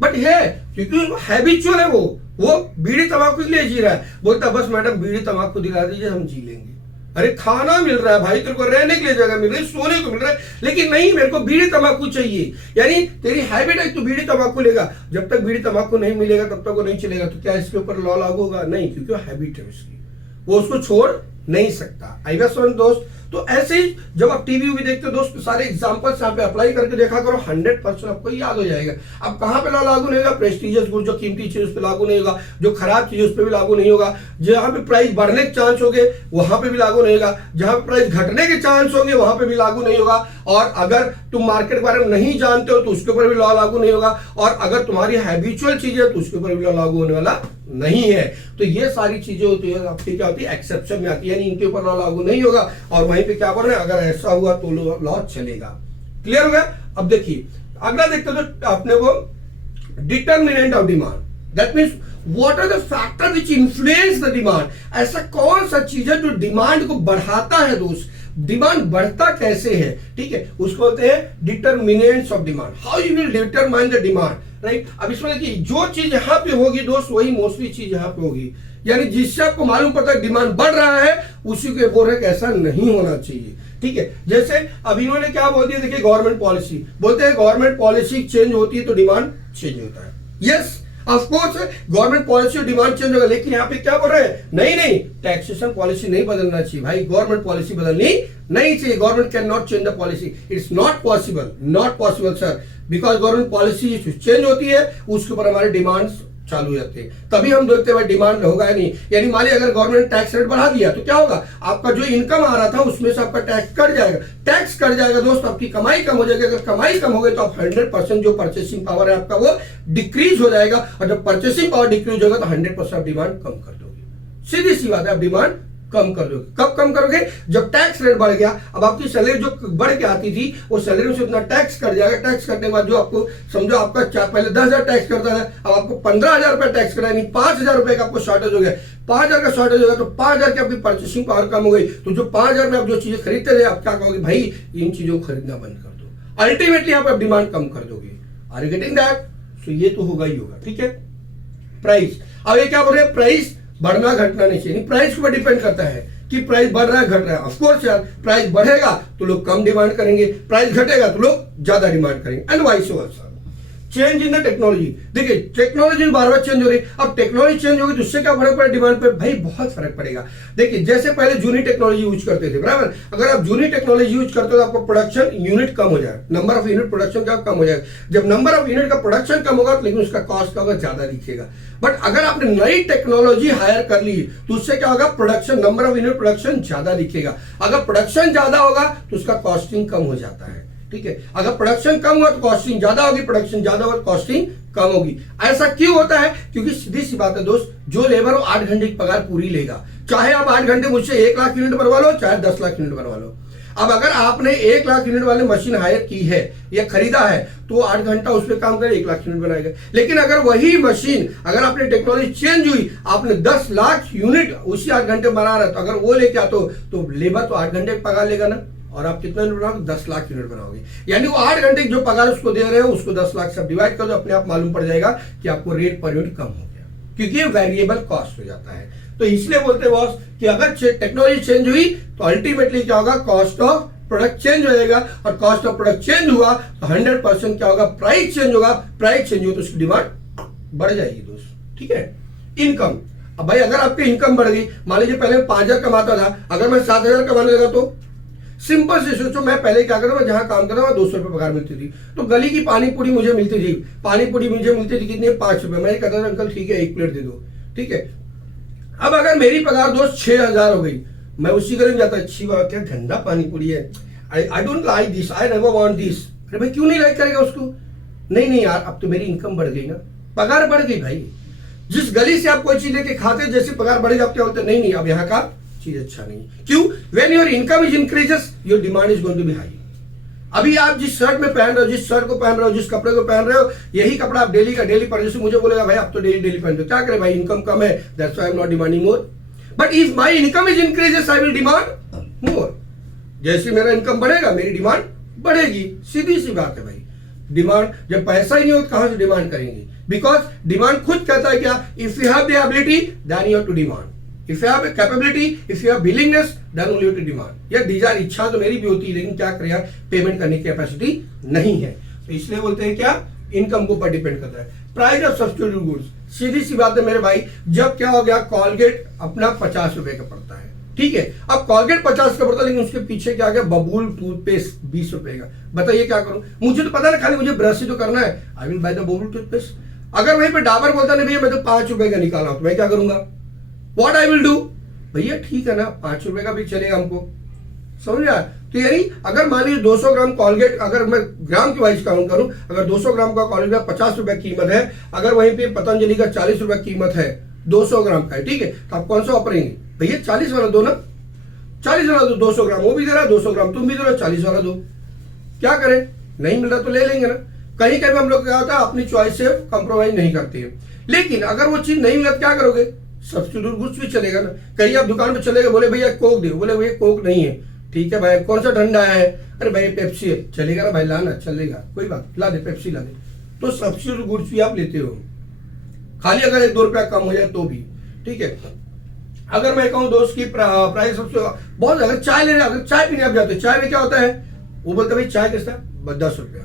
बट है, क्योंकि हैबिचुअल है, वो बीड़ी तम्बाकू के लिए जी रहा है, बोलता बस मैडम बीड़ी तम्बाकू दिला दीजिए हम जी लेंगे। अरे खाना मिल रहा है भाई, तेरे को रहने के लिए जगह मिल रही है, सोने को मिल रहा है, लेकिन नहीं मेरे को बीड़ी तंबाकू चाहिए। यानी तेरी हैबिट है, तू बीड़ी तंबाकू लेगा, जब तक बीड़ी तंबाकू नहीं मिलेगा तब तक वो नहीं चलेगा। तो क्या इसके ऊपर लॉ लागू होगा? नहीं, क्योंकि वो हैबिट है उसकी, वो उसको छोड़ नहीं सकता। आई बस दोस्त, तो ऐसे ही जब आप टीवी भी देखते हो दोस्त, सारे एग्जांपल्स यहाँ पे अप्लाई करके देखा करो, 100% आपको याद हो जाएगा। अब कहाँ पे लॉ लागू नहीं होगा? प्रेस्टिजियस गुड, जो कीमती चीज उस पर लागू नहीं होगा, जो खराब चीज उस पर भी लागू नहीं होगा, जहाँ पे प्राइस बढ़ने के चांस होंगे वहां पे भी लागू नहीं होगा, जहां पे प्राइस घटने के चांस होंगे वहां पे भी लागू नहीं होगा। और अगर तुम मार्केट के बारे में नहीं जानते हो तो उसके ऊपर भी लॉ लागू नहीं होगा, और अगर तुम्हारी हैबिचुअल चीज है तो उसके ऊपर भी लॉ लागू होने वाला नहीं है। तो ये सारी चीजें होती है, आपकी क्या होती है? एक्सेप्शन में आती है, यानी इनके ऊपर लॉ लागू नहीं होगा। और वहीं पे क्या बोल रहे हैं? अगर ऐसा हुआ तो लॉ चलेगा। क्लियर हो गया? अब देखिए अगला देखते हो तो अपने को determinant of demand, that means what are the factor which influence the demand. ऐसा कौन सा चीज है जो डिमांड को बढ़ाता है दोस्त? डिमांड बढ़ता कैसे है? ठीक है, उसको बोलते हैं determinants of demand. How you will determine the demand, right? अब इसमें देखिए जो चीज यहाँ पे होगी दोस्त वही मोस्टली चीज यहाँ पे होगी, यानी जिससे आपको मालूम पड़ता है डिमांड बढ़ रहा है उसी के बोल रहे ऐसा नहीं होना चाहिए। ठीक है, जैसे अब इन्होंने क्या बोल दिया, देखिए गवर्नमेंट पॉलिसी, बोलते हैं गवर्नमेंट पॉलिसी चेंज होती है तो डिमांड चेंज होता है। Yes of course government policy और डिमांड चेंज होगा, लेकिन यहाँ पे क्या बोल रहे हैं? नहीं टैक्सेशन पॉलिसी नहीं बदलना चाहिए भाई, गवर्नमेंट पॉलिसी बदलनी नहीं चाहिए। Government can not change the policy, it's not possible sir, because government policy change होती है उसके ऊपर हमारे डिमांड्स चालू हो जाते हैं, तभी हम देखते हैं डिमांड होगा या नहीं। यानी मान लिया अगर गवर्नमेंट टैक्स रेट बढ़ा दिया तो क्या होगा? आपका जो इनकम आ रहा था उसमें से आपका टैक्स कट जाएगा, टैक्स कट जाएगा दोस्त, आपकी कमाई कम हो जाएगी। अगर कमाई कम हो गई तो आप 100% जो परचेसिंग पावर है आपका वो डिक्रीज हो जाएगा, और जब परचेसिंग पावर डिक्रीज होगा तो 100% डिमांड कम कर दोगे। सीधी सी बात है, आप डिमांड कम कर दोगे। कब कम करोगे? जब टैक्स रेट बढ़ गया। अब आपकी सैलरी जो बढ़ के आती थी वो सैलरी से उतना टैक्स कट जाएगा, टैक्स कटने के बाद जो आपको समझो आपका पहले 10,000 टैक्स करता था, अब आपको 15,000 रुपए टैक्स करा, यानी 5,000 रुपए का आपको शॉर्टेज हो गया। 5,000 का शॉर्टेज होगा तो 5,000 की आपकी परचेसिंग पावर कम हो गई, तो जो 5,000 में आप जो चीजें खरीदते थे आप क्या कहोगे? भाई इन चीजों को खरीदना बंद कर दो। अल्टीमेटली आप डिमांड कम कर दोगे। Are you getting that? सो ये तो होगा ही होगा। ठीक है, प्राइस, अब ये क्या बोल रहे हैं? प्राइस बढ़ना घटना नहीं चाहिए, प्राइस के ऊपर डिपेंड करता है कि प्राइस बढ़ रहा है घट रहा है। ऑफ कोर्स यार, प्राइस बढ़ेगा तो लोग कम डिमांड करेंगे, प्राइस घटेगा तो लोग ज्यादा डिमांड करेंगे, and vice versa. Change in the technology, देखिए टेक्नोलॉजी बार बार चेंज हो रही है। अब टेक्नोलॉजी चेंज होगी तो उससे क्या फर्क पड़ेगा डिमांड पे? भाई बहुत फर्क पड़ेगा। देखिए जैसे पहले जूनी टेक्नोलॉजी यूज करते थे, बराबर, अगर आप जूनी टेक्नोलॉजी यूज करते हो तो आपको प्रोडक्शन यूनिट कम हो जाएगा, नंबर ऑफ यूनिट प्रोडक्शन का कम हो जाएगा। जब नंबर ऑफ यूनिट का प्रोडक्शन कम होगा लेकिन उसका कॉस्ट का होगा ज्यादा दिखेगा। बट अगर आपने नई टेक्नोलॉजी हायर कर ली तो उससे क्या होगा? Production, number of unit production ज्यादा दिखेगा। अगर प्रोडक्शन ज्यादा होगा तो उसका कॉस्टिंग कम हो जाता है। ठीक है, अगर प्रोडक्शन कम हुआ तो कॉस्टिंग ज्यादा होगी, प्रोडक्शन ज्यादा होगा तो कॉस्टिंग कम होगी। ऐसा क्यों होता है? क्योंकि सीधी सी बात है दोस्त, जो लेबर वो 8 घंटे की पगार पूरी लेगा, चाहे आप 8 घंटे मुझसे 1 लाख यूनिट बनवा लो, चाहे 10 लाख यूनिट बनवा लो। अब अगर आपने 1 लाख यूनिट वाले मशीन हायर की है या खरीदा है तो 8 घंटा उस पर काम करे 1 लाख यूनिट बनाएगा। लेकिन अगर वही मशीन, अगर आपने टेक्नोलॉजी चेंज हुई, आपने 10 लाख यूनिट उसी 8 घंटे बना रहा है, तो अगर वो लेके आते हो तो लेबर तो 8 घंटे पगार लेगा ना, और आप कितना यूनिट बनाओगे? 10 लाख यूनिट बनाओगे। यानी वो 8 घंटे की जो पगार उसको दे रहे हो उसको 10 लाख से डिवाइड कर दो, अपने आप मालूम पड़ जाएगा कि आपको रेट पर यूनिट कम हो गया, क्योंकि ये वेरिएबल कॉस्ट हो जाता है। तो इसलिए बोलते बॉस कि अगर टेक्नोलॉजी चेंज हुई तो अल्टीमेटली क्या होगा? कॉस्ट ऑफ प्रोडक्ट चेंज हो जाएगा, और कॉस्ट ऑफ प्रोडक्ट चेंज हुआ तो 100% क्या होगा? प्राइस चेंज होगा, प्राइस चेंज हो तो उसकी डिमांड बढ़ जाएगी दोस्त। ठीक है, इनकम, अब भाई अगर आपकी इनकम बढ़ गई, मान लीजिए पहले 5,000 कमाता था, अगर मैं 7,000 कमाने लगा तो सिंपल से सोचो, मैं पहले क्या करता, मैं जहां काम करता था 200 रुपए पगार मिलती थी, तो गली की पानी पूरी मुझे मिलती थी, पानी पूरी मुझे मिलती थी कितनी? 5 रुपए। मैं कहता था अंकल ठीक है 1 प्लेट दे दो। ठीक है, अब अगर मेरी पगार दोस्त 6,000 हो गई, मैं उसी गली में जाता, अच्छी बात, क्या गंदा पानी पूरी है, I don't like this, I never want this. अरे भाई क्यों नहीं लाइक करेगा उसको? नहीं यार, अब तो मेरी इनकम बढ़ गई ना, पगार बढ़ गई भाई। जिस गली से आप कोई चीज लेके खाते, जैसे पगार बढ़ेगा आप क्या बोलते? नहीं अब यहाँ का चीज अच्छा नहीं। क्यों? When your income is increases your demand is going to be high. अभी आप जिस शर्ट में पहन रहे हो, जिस शर्ट को पहन रहे हो, जिस कपड़े को पहन रहे हो, यही कपड़ा आप डेली का डेली पर, जैसे मुझे बोलेगा भाई आप तो डेली पहनते हो, क्या करें भाई, इनकम कम है, that's why I am not demanding more. But if my income is increases I will demand more. जैसे मेरा इनकम बढ़ेगा मेरी डिमांड बढ़ेगी, सीधी सी बात है भाई। डिमांड, जब पैसा ही नहीं हो तो कहां से डिमांड करेंगे? बिकॉज डिमांड खुद कहता है क्या? If you have the ability then you have to demand. If you have capability, if you have willingness, then only to demand. या डिजायर, इच्छा तो मेरी भी होती है, लेकिन क्या करें यार, पेमेंट करने की कैपेसिटी नहीं है। तो इसलिए बोलते हैं क्या, इनकम के ऊपर डिपेंड करता है। प्राइस ऑफ सब्स्टिट्यूट गुड्स, सीधी सी बात है मेरे भाई, जब क्या हो गया, कॉलगेट अपना 50 रुपए का पड़ता है, ठीक है। अब कॉलगेट 50 का पड़ता है, लेकिन उसके पीछे क्या गया, बबूल टूथपेस्ट 20 रुपए का। बताइए क्या करूं, मुझे तो पता ना, खाली मुझे ब्रश ही तो करना है, आई विल बाय द बबूल टूथपेस्ट। अगर वहीं पे डाबर बोलता नहीं भैया मैं तो 5 रुपए का निकाला हूं, तो मैं क्या करूंगा, व्हाट आई विल डू, भैया ठीक है ना, 5 रुपए का भी चलेगा हमको, समझ रहा। तो यानी अगर मान लीजिए 200 ग्राम कॉलगेट, अगर मैं ग्राम की वाइज काउंट करूं, अगर 200 ग्राम का कॉलगेट 50 रुपए कीमत है, अगर वहीं पे पतंजलि का 40 रुपए कीमत है, 200 ग्राम का है, ठीक है, तो आप कौन सा वापरेंगे, भैया 40 वाला दो ना, 40 वाला दो, 200 ग्राम वो भी दे रहा है, 200 ग्राम तुम भी दे रहे हो, 40 वाला दो। क्या करें, नहीं मिल रहा तो ले लेंगे ना। कहीं कहीं हम लोग क्या होता है, अपनी चॉइस से कॉम्प्रोमाइज नहीं करते हैं। लेकिन अगर वो चीज नहीं मिला क्या करोगे, सब्स्टिट्यूट गुड्स भी चलेगा ना। कहीं आप दुकान पे चले गए, बोले भैया कोक दे, बोले भैया कोक नहीं है, ठीक है भाई कौन सा ठंडा है, अरे भाई पेप्सी है, चलेगा ना भाई, लाना चलेगा, कोई बात, ला दे पेप्सी ला दे। तो सब्स्टिट्यूट गुड्स भी आप लेते हो, खाली अगर 1-2 रुपया कम हो जाए तो भी, ठीक है। अगर मैं कहूँ दोस्त की प्राइस सबसे बहुत, अगर चाय लेने, अगर चाय पीने आप जाते हैं, चाय में क्या होता है, वो बोलते भाई चाय कितना, 10 रुपया,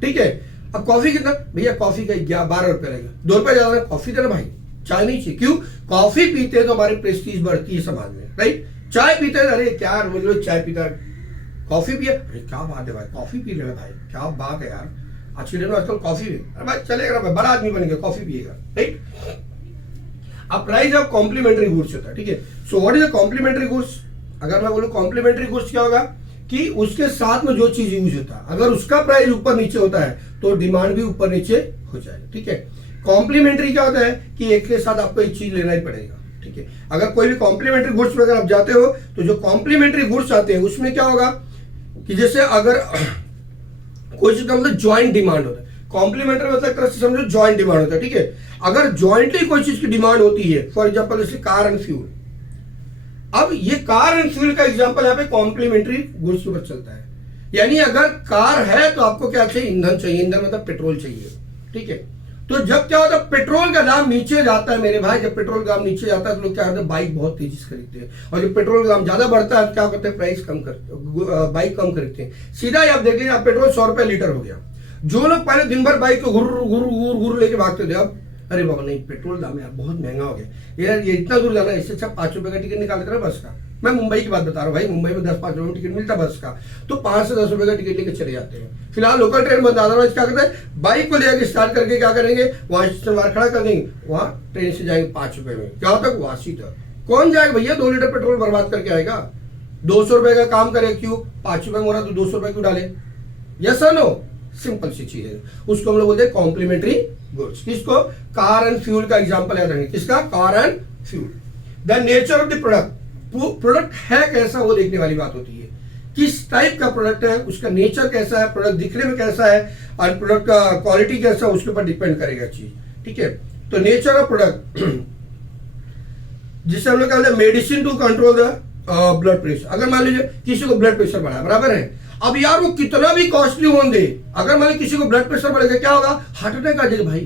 ठीक है। अब कॉफी कितना, भैया कॉफी का 12 रुपया लगेगा, 2 रुपया ज्यादा, कॉफी देना भाई, चाय नहीं चाहिए। क्यों, कॉफी पीते हैं तो हमारी प्रेस्टीज बढ़ती है समाज में, राइट। चाय पीते हैं, अरे क्या मतलब चाय पीता है, कॉफी पिया, अरे क्या बात है भाई, कॉफी पी रहे भाई, क्या बात है यार, अच्छी दिन आजकल कॉफी में, अरे भाई चलेगा भाई, बड़ा आदमी बन गया, कॉफी पिएगा, राइट। अब प्राइस ऑफ कॉम्प्लीमेंट्री गुड्स होता है, ठीक है। So what is a complementary goods, अगर मैं बोलूं कॉम्प्लीमेंट्री गुड्स क्या होगा, कि उसके साथ में जो चीज यूज होता है, अगर उसका प्राइस ऊपर नीचे होता है तो डिमांड भी ऊपर नीचे हो जाएगा, ठीक है। कॉम्प्लीमेंट्री क्या होता है, कि एक के साथ आपको एक चीज लेना ही पड़ेगा, ठीक है। अगर कोई भी कॉम्प्लीमेंट्री गुड्स में अगर आप जाते हो, तो जो कॉम्प्लीमेंट्री गुड्स आते हैं उसमें क्या होगा, कि जैसे अगर कोई चीज का मतलब ज्वाइंट डिमांड होता है, कॉम्प्लीमेंट्री मतलब एक तरह से समझो ज्वाइंट डिमांड होता है, ठीक है। अगर ज्वाइंटली कोई चीज की डिमांड होती है, फॉर एग्जांपल जैसे कार एंड फ्यूल, अब ये कार एंड फ्यूल का एग्जांपल यहाँ पे कॉम्प्लीमेंट्री गुड्स के ऊपर चलता है। यानी अगर कार है तो आपको क्या चाहिए, ईंधन चाहिए, ईंधन मतलब पेट्रोल चाहिए, ठीक है। तो जब क्या होता है, पेट्रोल का दाम नीचे जाता है मेरे भाई, जब पेट्रोल का दाम नीचे जाता है तो लोग क्या करते हैं, बाइक बहुत तेजी से खरीदते हैं, और जब पेट्रोल का दाम ज्यादा बढ़ता है तो क्या करते हैं, प्राइस कम करते, बाइक कम खरीदते हैं। सीधा ही आप देख लीजिए, पेट्रोल 100 रुपए लीटर हो गया, जो लोग पहले दिन भर बाइक को घुर घुर घुर घुर लेके भागते थे, अब अरे बाबा नहीं, पेट्रोल दाम यार बहुत महंगा हो गया यार, ये इतना दूर जाना है, इससे अच्छा 5 रुपए का टिकट निकाल लेते ना बस का। मैं मुंबई की बात बता रहा हूँ भाई, मुंबई में 10-5 रुपए टिकट मिलता बस का, तो 5 से 10 रुपए का टिकट लेके चले जाते हैं। फिलहाल लोकल ट्रेन बंद, अदरवाइज क्या करते हैं, बाइक को लेकर स्टार्ट करके क्या करेंगे, वहां स्टेशन बाहर खड़ा कर देंगे, वहां ट्रेन से जाएंगे 5 रुपए में, क्या तक, वासी तक। कौन जाएगा भैया, 2 लीटर पेट्रोल बर्बाद करके आएगा, 200 रुपए का काम करे, क्यों 5 रुपए में हो रहा तो 200 रुपए क्यों डाले, यस और नो, सिंपल सी चीज है। उसको हम लोग बोलते हैं कॉम्प्लीमेंट्री गुड्स। किसको, कार एंड फ्यूल का एग्जांपल याद रखेंगे, किसका, car and fuel. The nature of the product, product है कैसा वो देखने वाली बात होती है, किस टाइप का प्रोडक्ट है, उसका नेचर कैसा है, प्रोडक्ट दिखने में कैसा है, और प्रोडक्ट का क्वालिटी कैसा है, उसके ऊपर डिपेंड करेगा चीज, ठीक है। तो नेचर ऑफ प्रोडक्ट, जिसे हम लोग कहते हैं medicine to control the blood pressure. अगर मान लीजिए किसी को ब्लड प्रेशर बढ़ा, बराबर है, अब यार वो कितना भी कॉस्टली होने दे, अगर मान लीजिए किसी को ब्लड प्रेशर बढ़ेगा क्या होगा, हार्ट अटैक आ जाएगा भाई,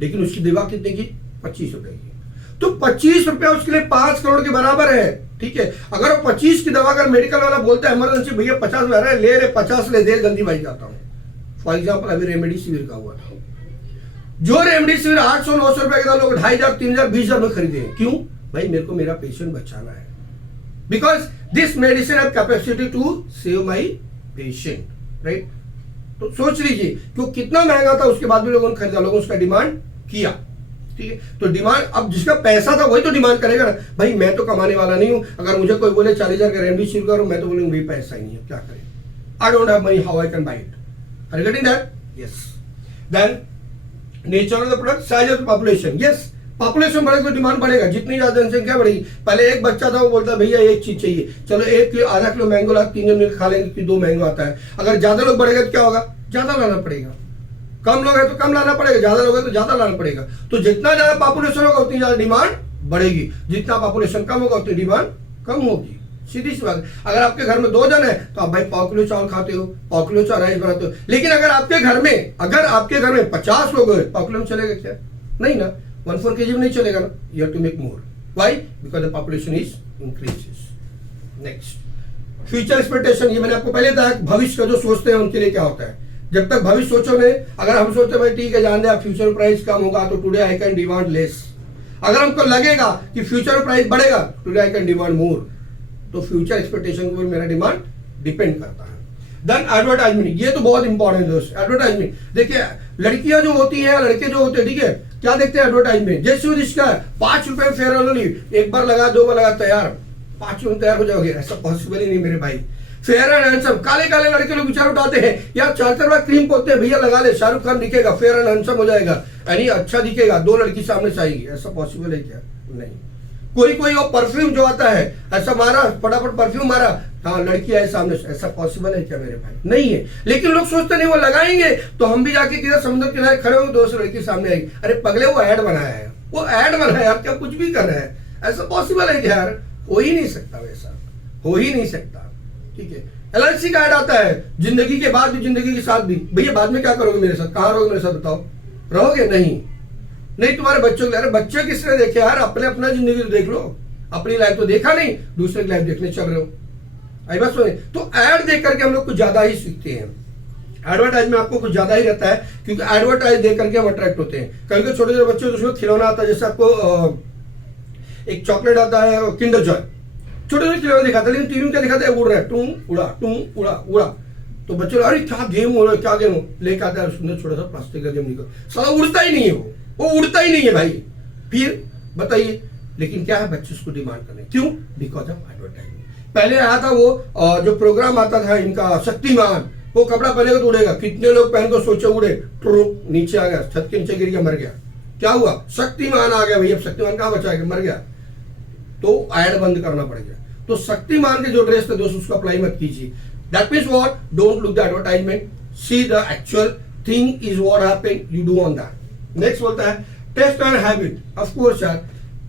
लेकिन उसकी दवा कितने की, 25 रुपए की, तो 25 रुपया उसके लिए 5 करोड़ के बराबर है, ठीक है। अगर वो 25 की दवा, अगर मेडिकल वाला बोलता है इमरजेंसी भैया 50 में रहा है, ले 50 ले दे, जल्दी भाई जाता हूँ। फॉर एग्जाम्पल अभी रेमडेसिविर का हुआ था, जो रेमडेसिविर 800-900 रुपए का लोग 2500, 3000, 20,000 में खरीदे, क्यों भाई, मेरे को मेरा पेशेंट बचाना है, because this medicine have capacity to save my patient, right. तो सोच लीजिए कि वो कितना महंगा था, उसके बाद भी लोगों ने खरीदा, लोगों ने उसका डिमांड किया, ठीक है। तो डिमांड, अब जिसका पैसा था वही तो डिमांड करेगा ना भाई, मैं तो कमाने वाला नहीं हूं, अगर मुझे कोई बोले 40,000 का रेमडेसिविर करो, मैं तो बोलूंगा भाई पैसा ही नहीं है, क्या करें, I don't have money, how I can buy it, are you getting that, yes. Then nature of the product, size of population, yes, population बढ़ेगा तो डिमांड बढ़ेगा, जितनी ज्यादा जनसंख्या बढ़ेगी, पहले एक बच्चा था वो बोलता भैया एक चीज चाहिए, चलो 1 किलो आधा किलो मैंगो ला, 3 जन मिलकर खा लेंगे, फिर 2 मैंगो आता है। अगर ज्यादा लोग बढ़ेगा तो क्या होगा, ज्यादा लाना पड़ेगा, कम लोग है तो कम लाना पड़ेगा, ज्यादा लोग है तो ज्यादा लाना पड़ेगा। तो जितना ज्यादा पॉपुलेशन होगा उतनी ज्यादा डिमांड बढ़ेगी, जितना पॉपुलेशन कम होगा उतनी डिमांड कम होगी, सीधी सी बात है। अगर आपके घर में 2 जन है तो आप भाई 1 किलो चावल खाते हो, 1 किलो चावल राइस बनाते हो, लेकिन अगर आपके घर में 50 लोग हैं, 1 किलो में चलेगा क्या, नहीं ना, 1/4 kg में नहीं चलेगा ना, you have to make more, why? Because the population is increases. Next, future expectation. ये मैंने आपको पहले बताया, भविष्य का जो सोचते हैं उनके लिए क्या होता है. जब तक भविष्य सोचो नहीं, अगर हम सोचते भाई ठीक है जान दे फ्यूचर प्राइस कम होगा तो today I can demand less. अगर हमको लगेगा कि फ्यूचर प्राइस बढ़ेगा, today I can demand more. तो फ्यूचर एक्सपेक्टेशन के ऊपर मेरा डिमांड डिपेंड करता है. देन एडवर्टाइजमेंट, ये तो बहुत इंपॉर्टेंट है दोस्त. एडवर्टाइजमेंट देखिए, लड़कियां जो होती हैं, लड़के जो होते हैं, ठीक है, क्या देखते हैं एडवर्टाइजमेंट. जैसे जिसका 5 रुपए फेयर एंड लवली, एक बार लगा, 2 बार लगा, तैयार, 5 रुपए तैयार हो जाओगे. ऐसा पॉसिबल ही नहीं मेरे भाई. फेयर एंड हैंडसम, काले काले लड़के लोग विचार उठाते हैं यार, 4 बार क्रीम पोतते हैं, भैया लगा ले, शाहरुख खान दिखेगा, फेयर एंड हैंडसम हो जाएगा, यानी अच्छा दिखेगा, 2 लड़की सामने से आएगी. ऐसा पॉसिबल है क्या? नहीं. कोई कोई वो परफ्यूम जो आता है, ऐसा मारा, फटाफट परफ्यूम मारा, हाँ लड़की आए सामने से. ऐसा पॉसिबल है क्या मेरे भाई? नहीं है. लेकिन लोग सोचते नहीं वो लगाएंगे तो हम भी जाके किधर समुद्र किनारे खड़े होंगे, 200 लड़की सामने आएगी. अरे पगले, वो ऐड बनाया है, वो ऐड बनाया यार, क्या कुछ भी कर रहे हैं. ऐसा पॉसिबल है क्या यार? हो ही नहीं सकता, वैसा हो ही नहीं सकता. ठीक है, LIC का ऐड आता है, जिंदगी के बाद भी, जिंदगी के साथ भी. भैया बाद में क्या करोगे मेरे साथ? कहाँ रहोगे मेरे साथ बताओ? रहोगे नहीं. नहीं तुम्हारे बच्चों के, अरे बच्चे किसने देखे यार? अपने अपना जिंदगी तो देख लो. अपनी लाइफ तो देखा नहीं, दूसरे की लाइफ देखने चल रहे हो. आई बात सुने. तो ऐड देख करके हम लोग कुछ ज्यादा ही सीखते हैं. एडवर्टाइज में आपको कुछ ज्यादा ही रहता है, क्योंकि एडवर्टाइज देख करके हम अट्रैक्ट होते हैं. कभी कभी छोटे छोटे बच्चे उसमें खिलौना आता है, जैसे आपको एक चॉकलेट आता है किंडर जॉय, छोटे छोटे खिलौने दिखाता है, लेकिन टीवी में क्या दिखाता है? उड़ रहा है, टू उड़ा, टू उड़ा, उड़ा. तो बच्चे अरे क्या गेम हो रहा है, क्या गेम हो, लेके आता है सुंदर छोटा सा प्लास्टिक का गेम निकल, साला उड़ता ही नहीं है, वो उड़ता ही नहीं है भाई. फिर बताइए, लेकिन क्या है, बच्चे उसको डिमांड कर रहे हैं. क्यों? Because of advertisement. पहले आया था वो जो प्रोग्राम आता था इनका, शक्तिमान, वो कपड़ा पहनेगा तो उड़ेगा. कितने लोग पहन को सोचे उड़े, नीचे आ गया, छत के नीचे गिर गया, मर गया. क्या हुआ? शक्तिमान आ गया भैया. शक्तिमान कहाँ बचा गया? मर गया. तो ऐड बंद करना पड़ेगा. तो शक्तिमान के जो ड्रेस थे दोस्त, उसको अप्लाई मत कीजिए. That means what? Don't look the advertisement, see the actual thing is what happen, you do on that. Next बोलता है taste and habit. Of course यार,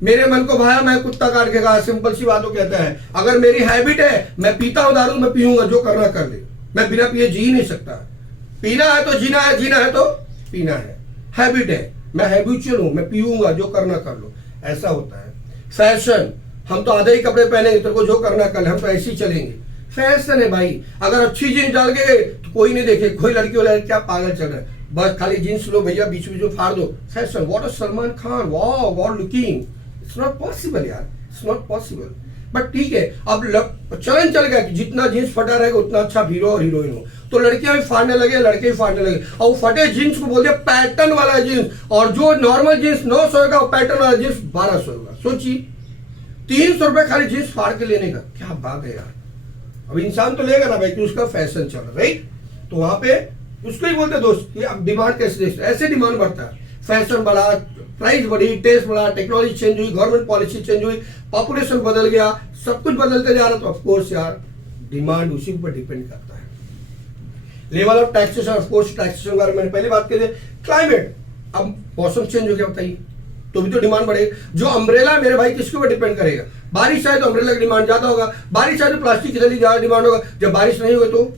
मेरे मन को भाया मैं कुत्ता काट के खा, सिंपल सी बात. कहता है अगर मेरी हैबिट है, मैं पीता हूं दारू, मैं पीऊंगा, जो करना कर दे. मैं बिना पिए जी नहीं सकता. पीना है तो जीना है, जीना है तो पीना है. हैबिट है, मैं हैबिचुअल हूं, मैं पीऊंगा, जो करना कर लो. ऐसा होता है. फैशन, हम तो आधे ही कपड़े पहनेंगे, तेरे को जो करना कर ले, हम तो ऐसे ही चलेंगे. फैशन है भाई. अगर अच्छी जीन्स डाल के तो कोई नहीं देखे, कोई लड़की वाला क्या पागल चल रहा है, बस खाली जीन्स लो भैया, बीच में जो फाड़ दो. Fashion, what a Salman Khan, wow what looking. It's not possible यार, इट्स नॉट पॉसिबल. बट ठीक है, अब चलन चल गया कि जितना जीन्स फटा रहेगा उतना अच्छा हीरो और हीरोइन हो. तो लड़कियां भी फाड़ने लगे, लड़के भी फाड़ने लगे, और वो फटे जीन्स को बोल दिया पैटर्न वाला जीन्स, और जो नॉर्मल जीन्स 900 का, वो पैटर्न वाला जीन्स 1200 का. सोचिए, 300 रुपए खाली जीन्स फाड़ के लेने का. क्या बात है यार. अब इंसान तो लेगा ना भाई कि उसका फैशन चल रहा है, राइट. तो वहां पे उसको ही बोलते दोस्त कि अब डिमांड कैसे, ऐसे डिमांड बढ़ता है. फैशन बढ़ा, प्राइस बढ़ी, टेस्ट बढ़ा, टेक्नोलॉजी चेंज हुई, गवर्नमेंट पॉलिसी चेंज हुई, पॉपुलेशन बदल गया, सब कुछ बदलते जा रहा. तो ऑफकोर्स यार डिमांड उसी पर डिपेंड करता है. Level of taxation, of course taxation के बारे में मैंने पहले बात की थी. क्लाइमेट, अब मौसम चेंज हो गया, बताइए, तो भी तो डिमांड बढ़ेगी. जो अम्ब्रेला मेरे भाई किसके ऊपर डिपेंड करेगा? बारिश आए तो अम्ब्रेला की डिमांड ज्यादा होगा, बारिश आए तो प्लास्टिक की थैली ज्यादा डिमांड होगा. जब बारिश नहीं होगी तो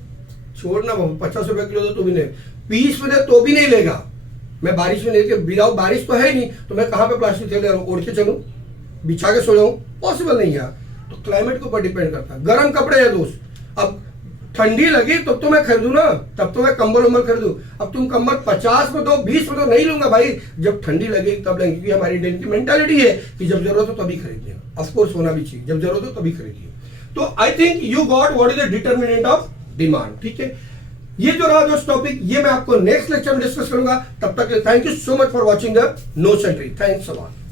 छोड़ना, 50 रुपए किलो दो तो भी नहीं, 20 में दे तो भी नहीं लेगा. मैं बारिश में लेके बिलाऊ, बारिश तो है नहीं, तो मैं कहां पे प्लास्टिक थैली ओढ़ के चलूं, बिछा के सो जाऊं? पॉसिबल नहीं यार. तो क्लाइमेट के ऊपर डिपेंड करता है. गर्म कपड़े हैं दोस्त, अब ठंडी लगी तब तो मैं खरीदू ना, तब तो मैं कंबल उम्बल खरीदू. अब तुम कंबल 50 में दो, 20 में तो नहीं लूंगा भाई. जब ठंडी लगेगी तब लेंगे, क्योंकि हमारी इंडियन की मेंटालिटी है कि जब जरूरत हो तभी खरीदिए. ऑफकोर्स होना भी चाहिए, जब जरूरत हो तभी खरीदिए. तो I think you got what is the determinant of demand. ठीक है, ये जो रहा दोस्त टॉपिक, ये मैं आपको नेक्स्ट लेक्चर में डिस्कस करूंगा. तब तक thank you so much for watching the no sentry. Thanks a lot.